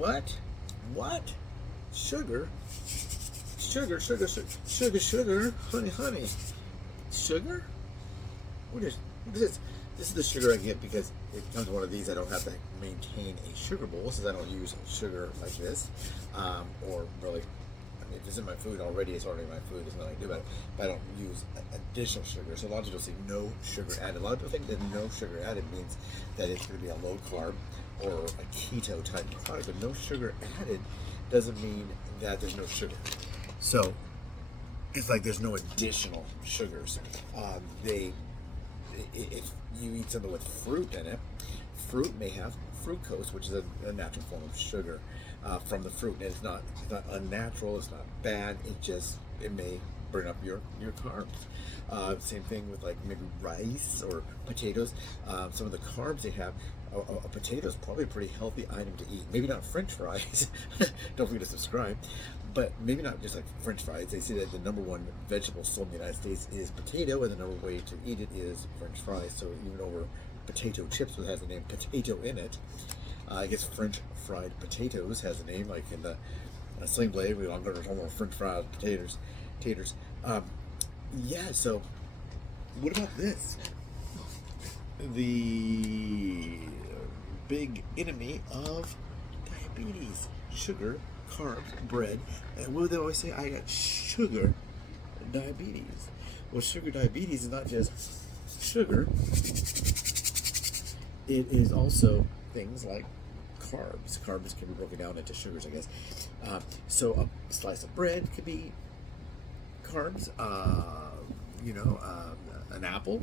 What? What? Sugar? Sugar, honey. Sugar? What is this? This is the sugar I get because it comes in one of these. I don't have to maintain a sugar bowl since I don't use sugar like this. Or really, I mean, if it's in my food already, it's already my food. There's nothing I can do about it. But I don't use additional sugar. So a lot of people say no sugar added. A lot of people think that no sugar added means that it's going to be a low carb or a keto type product. But no sugar added doesn't mean that there's no sugar. So it's like there's no additional sugars. If you eat something with fruit in it, fruit may have fructose, which is a natural form of sugar from the fruit. And it's not unnatural. It's not bad. It may burn up your carbs. Same thing with like maybe rice or potatoes. Some of the carbs they have. A potato is probably a pretty healthy item to eat. Maybe not French fries. Don't forget to subscribe. But maybe not just like French fries. They say that the number one vegetable sold in the United States is potato, and the number one way to eat it is French fries. So even over potato chips, which has the name potato in it, I guess French fried potatoes has a name, like in the Sling Blade. I'm going to talk about French fried taters. Yeah. So what about this? The big enemy of diabetes: sugar, carbs, bread. And what do they always say? I got sugar diabetes. Well, sugar diabetes is not just sugar. It is also things like carbs. Carbs can be broken down into sugars, I guess. So a slice of bread could be carbs. An apple,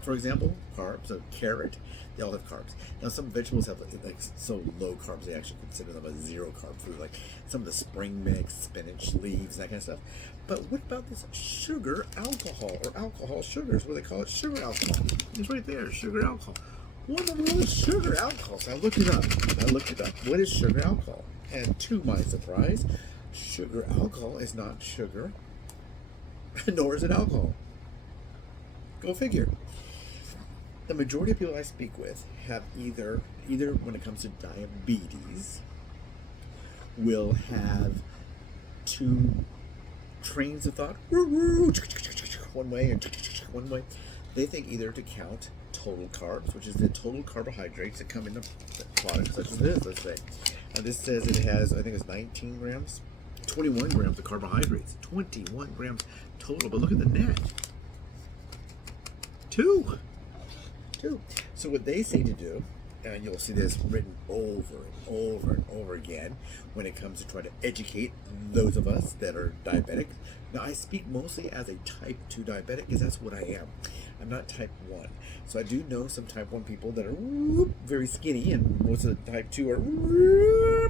for example, carbs. A carrot, they all have carbs. Now, some vegetables have like so low carbs they actually consider them a zero carb food, like some of the spring mix, spinach, leaves, that kind of stuff. But what about this sugar alcohol or alcohol sugars? What do they call it? Sugar alcohol. It's right there, sugar alcohol. What in the world is sugar alcohol? So I looked it up. What is sugar alcohol? And to my surprise, sugar alcohol is not sugar, nor is it alcohol. Go figure. The majority of people I speak with have either when it comes to diabetes, will have two trains of thought, one way and one way. They think either to count total carbs, which is the total carbohydrates that come in the product, such as this, let's say. And this says it has, I think it's 19 grams, 21 grams of carbohydrates, 21 grams total. But look at the net. Two. So what they say to do, and you'll see this written over and over again when it comes to trying to educate those of us that are diabetic. Now, I speak mostly as a type 2 diabetic because that's what I am. I'm not type 1. So I do know some type 1 people that are very skinny, and most of the type 2 are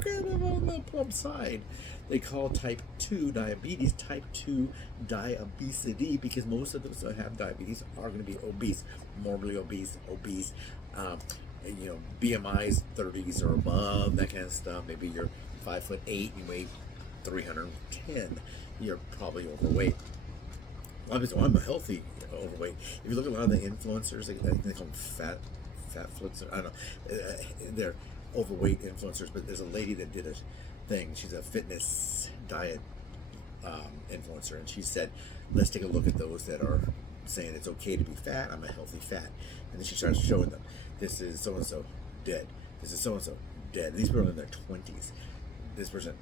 kind of on the plump side. They call type 2 diabetes type 2 diabesity because most of those that have diabetes are going to be obese, morbidly obese, BMIs 30s or above, that kind of stuff. Maybe you're 5'8", you weigh 310. You're probably overweight. I'm a healthy overweight. If you look at a lot of the influencers, I think they call them fat flips. I don't know. They're overweight influencers, but there's a lady that did a thing. She's a fitness diet influencer, and she said, let's take a look at those that are saying it's okay to be fat. I'm a healthy fat. And then she starts showing them, this is so-and-so dead. This is so-and-so dead. And these people are in their 20s. This person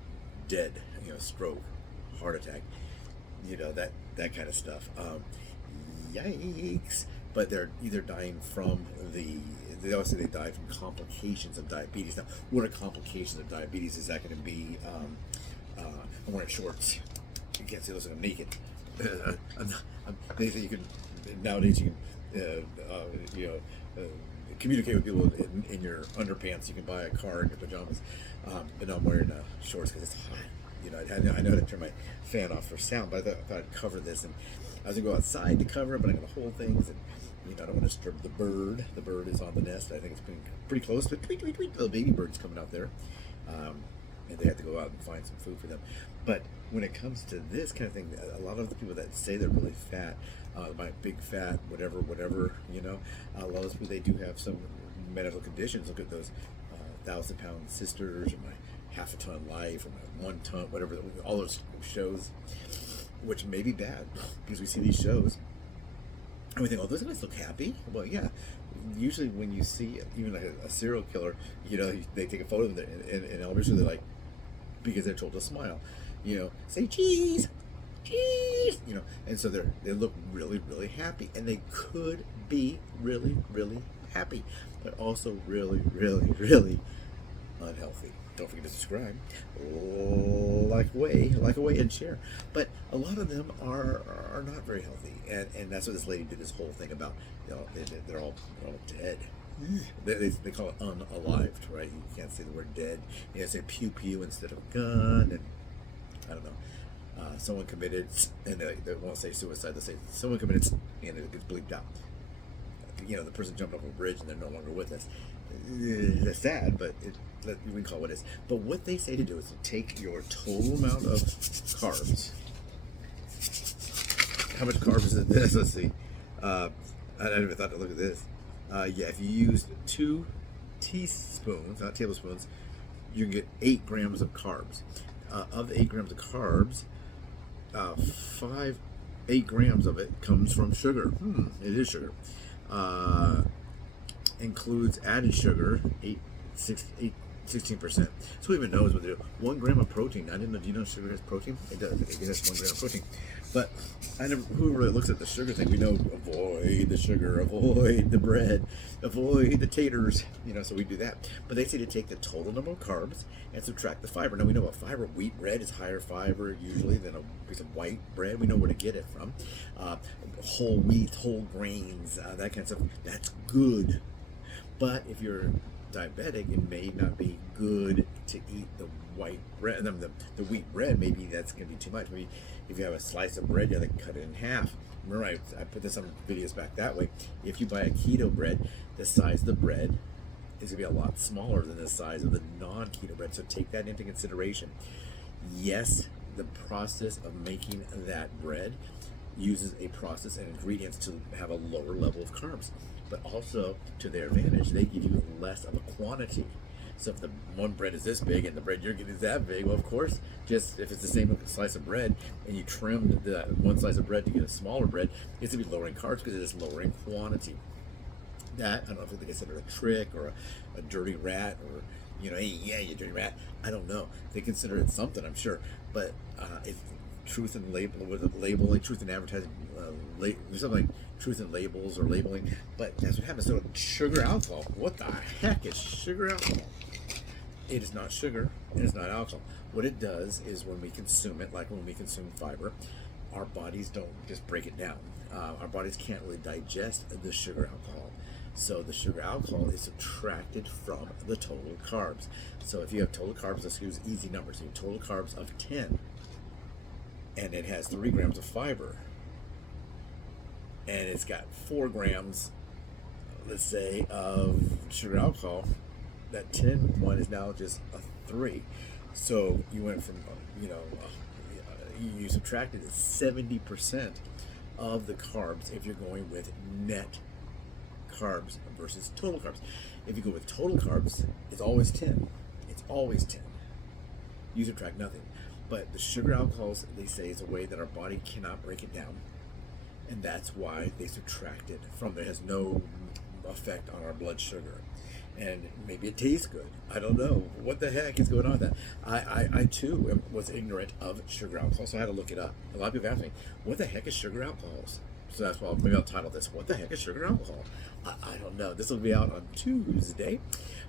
dead, stroke, heart attack, that kind of stuff. Yikes. But they're either dying from they always say they die from complications of diabetes. Now, what are complications of diabetes? Is that going to be, I'm wearing shorts. You can't see those, I'm naked. They say you can, nowadays you can, communicate with people in your underpants. You can buy a car in your pajamas. But no, I'm wearing shorts because it's hot. I know how to turn my fan off for sound, but I thought I'd cover this. And I was going to go outside to cover it, but I'm going to hold things. And, I don't want to disturb the bird. The bird is on the nest. I think it's pretty close. But tweet, little baby birds coming out there. And they have to go out and find some food for them. But when it comes to this kind of thing, a lot of the people that say they're really fat, big fat, whatever, a lot of those people, they do have some medical conditions. Look at those 1,000-pound sisters, or my half a ton life, or my 1 ton, whatever, all those shows, which may be bad because we see these shows and we think, oh, those guys look happy. Well, yeah. Usually when you see even like a serial killer, they take a photo of them, and obviously they're like, because they're told to smile, say cheese, cheese, and so they look really, really happy, and they could be really, really happy, but also really, really, really unhealthy. Don't forget to subscribe, like away, and share. But a lot of them are not very healthy, and that's what this lady did this whole thing about. They're all dead. They call it unalived, right? You can't say the word dead. You say pew pew instead of gun, and I don't know. Someone committed, and they won't say suicide. They say someone committed, and it gets bleeped out. The person jumped off a bridge and they're no longer with us. That's sad, but we can call it what it is. But what they say to do is to take your total amount of carbs. How much carbs is in this? Let's see. I never thought to look at this. Yeah, if you used 2 teaspoons, not tablespoons, you can get 8 grams of carbs. Of the 8 grams of carbs, 8 grams of it comes from sugar. It is sugar. Includes added sugar, 16%. So who even knows what they do? 1 gram of protein. I didn't know. Do you know sugar has protein? It does. It has 1 gram of protein. But who really looks at the sugar thing? We know, avoid the sugar, avoid the bread, avoid the taters. So we do that. But they say to take the total number of carbs and subtract the fiber. Now we know about fiber. Wheat bread is higher fiber usually than a piece of white bread. We know where to get it from. Whole wheat, whole grains, that kind of stuff. That's good. But if you're diabetic, it may not be good to eat the white bread. The wheat bread, maybe that's going to be too much. Maybe if you have a slice of bread, you have to cut it in half. Remember, I put this on videos back that way. If you buy a keto bread, the size of the bread is going to be a lot smaller than the size of the non-keto bread. So take that into consideration. Yes, the process of making that bread uses a process and ingredients to have a lower level of carbs, but also to their advantage, they give you less of a quantity. So if the one bread is this big and the bread you're getting is that big, well, of course, just if it's the same slice of bread and you trimmed the one slice of bread to get a smaller bread, it's going to be lowering carbs because it is lowering quantity. That, I don't know if they consider it a trick or a dirty rat, or hey, yeah, you dirty rat. I don't know. They consider it something, I'm sure, but it's truth in labeling, truth in advertising, something like truth in labels or labeling. But that's what happens. So sugar alcohol. What the heck is sugar alcohol? It is not sugar. It is not alcohol. What it does is when we consume it, like when we consume fiber, our bodies don't just break it down. Our bodies can't really digest the sugar alcohol. So the sugar alcohol is subtracted from the total carbs. So if you have total carbs, let's use easy numbers. You have total carbs of 10, and it has 3 grams of fiber, and it's got 4 grams, let's say, of sugar alcohol. That 10 one is now just a 3. So you went from, you subtracted 70% of the carbs if you're going with net carbs versus total carbs. If you go with total carbs, it's always 10. It's always 10. You subtract nothing. But the sugar alcohols, they say, is a way that our body cannot break it down. And that's why they subtract it from. It has no effect on our blood sugar. And maybe it tastes good. I don't know. What the heck is going on with that? I too was ignorant of sugar alcohol, so I had to look it up. A lot of people ask me, what the heck is sugar alcohols? So that's why maybe I'll title this, What the Heck is Sugar Alcohol? I don't know. This will be out on Tuesday.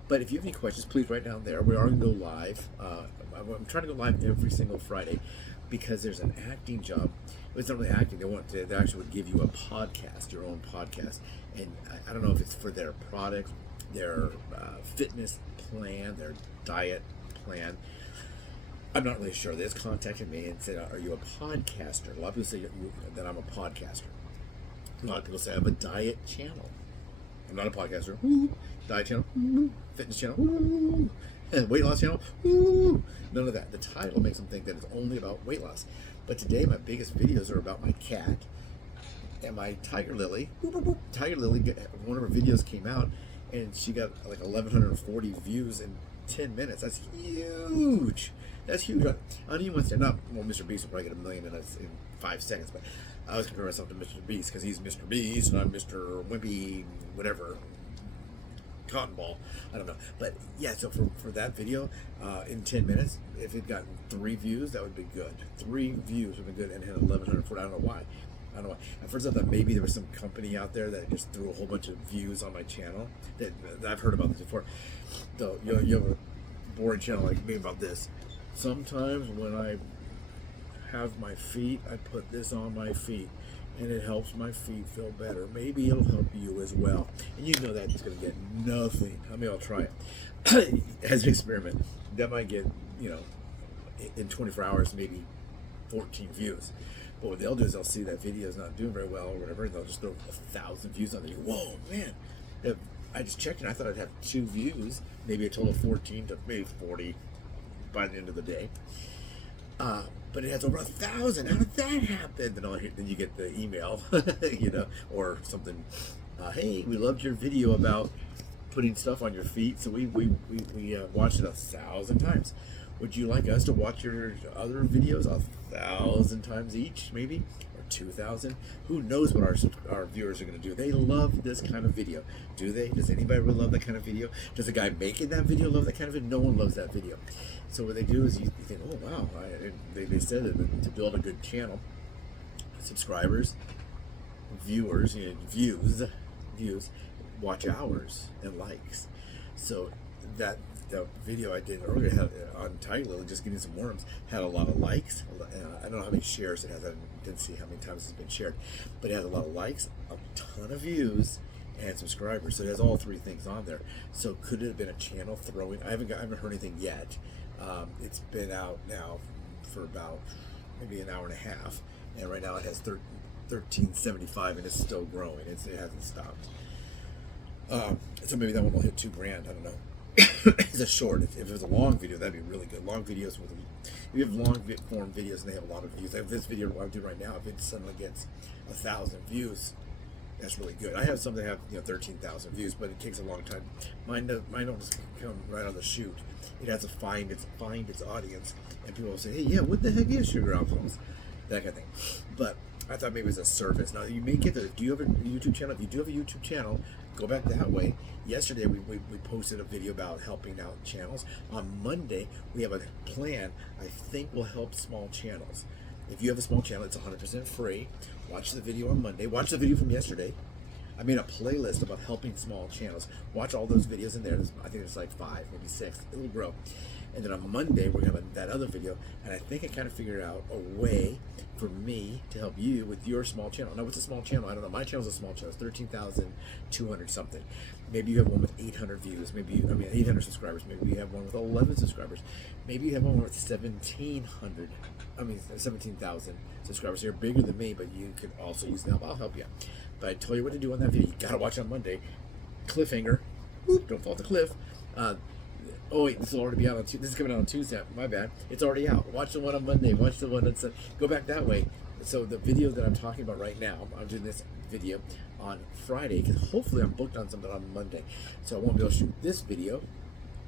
But if you have any questions, please write down there. We are going to go live. I'm trying to go live every single Friday because there's an acting job. It's not really acting. They actually would give you a podcast, your own podcast. And I don't know if it's for their product, their fitness plan, their diet plan. I'm not really sure. They just contacted me and said, are you a podcaster? A lot of people say that I'm a podcaster. A lot of people say I have a diet channel. I'm not a podcaster. Diet channel. Fitness channel. Weight loss channel. None of that. The title makes them think that it's only about weight loss. But today my biggest videos are about my cat and my tiger lily. Tiger lily, one of her videos came out and she got like 1,140 views in 10 minutes. That's huge. That's huge. On even one stand, not well, Mr. Beast will probably get 1 million in 5 seconds, but I always compare myself to Mr. Beast because he's Mr. Beast and I'm Mr. Wimpy, whatever, cotton ball. I don't know. But yeah, so for that video, in 10 minutes, if it got 3 views, that would be good. 3 views would be good, and it had 1,140. I don't know why. I don't know why. At first I thought maybe there was some company out there that just threw a whole bunch of views on my channel. That I've heard about this before. Though you have a boring channel like me about this. Sometimes when I have my feet, I put this on my feet, and it helps my feet feel better. Maybe it'll help you as well. And you know that's going to get nothing. I mean, I'll try it as an experiment. That might get, in 24 hours, maybe 14 views. But what they'll do is they'll see that video is not doing very well or whatever, and they'll just throw 1,000 views on it. Whoa, man. I just checked, and I thought I'd have 2 views, maybe a total of 14 to maybe 40 by the end of the day. But it has over 1,000. How did that happen? Then you get the email, or something. Hey, we loved your video about putting stuff on your feet, so we watched it 1,000 times. Would you like us to watch your other videos 1,000 times each, maybe? Or 2,000? Who knows what our viewers are going to do? They love this kind of video. Do they? Does anybody really love that kind of video? Does the guy making that video love that kind of video? No one loves that video. So what they do is you think, oh, wow. They said that to build a good channel, subscribers, viewers, views, watch hours, and likes. So the video I did earlier had on Tiger Lily, just getting some worms, had a lot of likes. I don't know how many shares it has. I didn't see how many times it's been shared, but it has a lot of likes, a ton of views, and subscribers. So it has all 3 things on there. So could it have been a channel throwing? I haven't heard anything yet. It's been out now for about maybe an hour and a half, and right now it has 1375, and it's still growing. It hasn't stopped. So maybe that one will hit $2,000. I don't know. It's a short. If it was a long video, that'd be really good. Long videos if you have long form videos and they have a lot of views. Like this video I'm doing right now, if it suddenly gets 1,000 views, that's really good. I have some that have 13,000 views, but it takes a long time. Mine don't just come right on the shoot. It has to find its audience, and people will say, hey, yeah, what the heck is Sugar Alphonse? That kind of thing. But I thought maybe it was a service. Now you may get do you have a YouTube channel? If you do have a YouTube channel, go back that way. Yesterday we posted a video about helping out channels. On Monday we have a plan I think will help small channels. If you have a small channel, it's 100% free. Watch the video on Monday. Watch the video from yesterday. I made a playlist about helping small channels. Watch all those videos in there. I think there's like 5, maybe 6. It'll grow. And then on Monday, we're going to have that other video. And I think I kind of figured out a way for me to help you with your small channel. Now, what's a small channel? I don't know. My channel's a small channel. It's 13,200 something. Maybe you have one with 800 views. 800 subscribers. Maybe you have one with 11 subscribers. Maybe you have one with 17,000 subscribers. So you're bigger than me, but you could also use the help. I'll help you. But I told you what to do on that video. You got to watch on Monday. Cliffhanger. Whoop, don't fall off the cliff. Oh wait, this will already be out on Tuesday. This is coming out on Tuesday. My bad. It's already out. Watch the one on Monday. Watch the one that's go back that way. So the video that I'm talking about right now, I'm doing this video on Friday because hopefully I'm booked on something on Monday, so I won't be able to shoot this video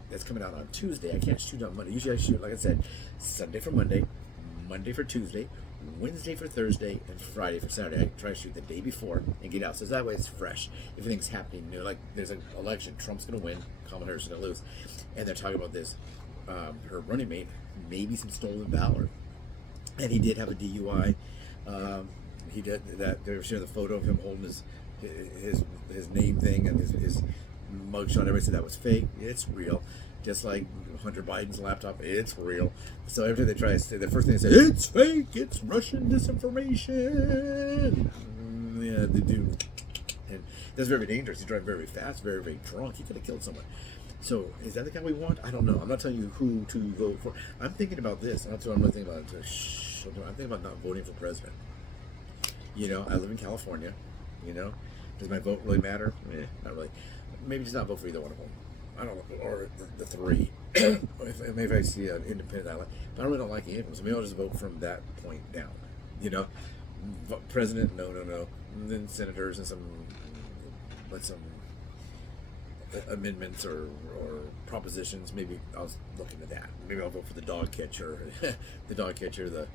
that's coming out on Tuesday. I can't shoot on Monday. Usually I shoot, like I said, Sunday for Monday, Monday for Tuesday, Wednesday for Thursday, and Friday for Saturday. I try to shoot the day before and get out, so that way it's fresh. Everything's happening new. Like there's an election, Trump's gonna win, Kamala Harris is gonna lose, and they're talking about this. Her running mate, maybe some stolen valor, and he did have a DUI. He did that. They were sharing the photo of him holding his name thing and his mugshot. Everybody said that was fake. It's real. Just like Hunter Biden's laptop, it's real. So every time they try to say, the first thing they say, it's fake, it's Russian disinformation. Yeah, they do. And that's very dangerous. He's driving very fast, very, very drunk. He could have killed someone. So is that the guy we want? I don't know. I'm not telling you who to vote for. I'm thinking about this. That's what I'm thinking about. I'm thinking about not voting for president. I live in California. Does my vote really matter? Not really. Maybe just not vote for either one of them. I don't know, or the 3. Maybe if I see an independent outlet. But I really don't like any of them, so maybe I'll just vote from that point down. President, no. And then senators and some amendments or propositions, maybe I'll look into that. Maybe I'll vote for the dog catcher, the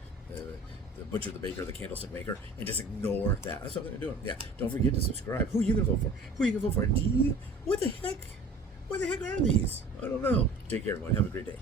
butcher, the baker, the candlestick maker, and just ignore that. That's what I'm going to do. Yeah, don't forget to subscribe. Who are you going to vote for? Who are you going to vote for? And what the heck are these? I don't know. Take care, everyone. Have a great day.